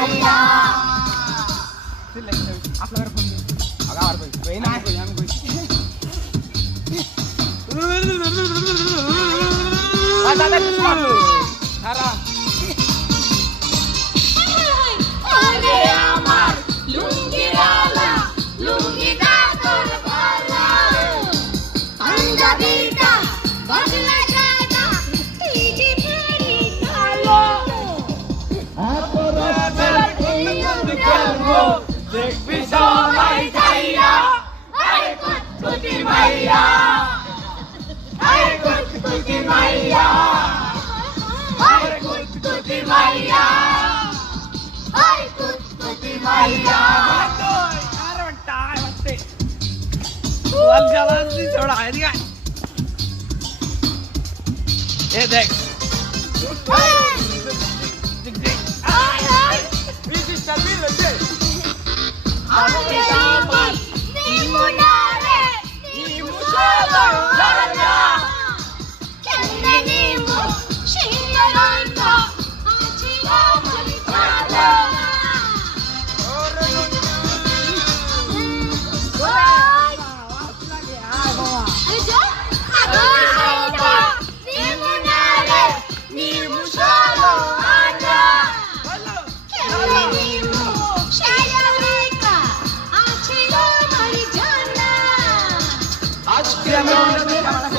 মাইয়া আপনার ফোন দিন আবার কই না কই আমি কই দাদা সারা ওরে আমার লুঙ্গিওয়ালা লুঙ্গিটা তোর ভালা পাঞ্জাবিটা বদলা জায়গা ইজি ফেরি কালো দেখবি সবাই যাইয়া আরে কুতকুতি মাইয়া আরে কুতকুতি মাইয়া আরে কুতকুতি মাইয়া আরে কুতকুতি মাইয়া अरे टाइम मस्ती वाल जवानी थोड़ा है दिया ये देख আয় আয় इसी चलबी लगे আরে নিমুনারে নিমুশালা লালা কেনে নিমু সিংহলঙ্কা আছে আমার ভালো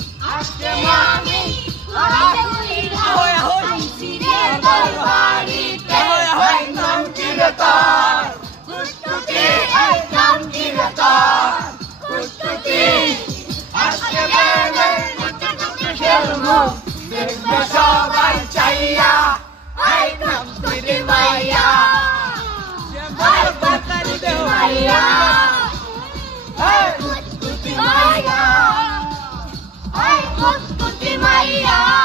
আজকে আমি এই সবাই চাইয়া আই কুতকুতি মাইয়া আই কুতকুতি মাইয়া আই কুতকুতি মাইয়া আই কুতকুতি মাইয়া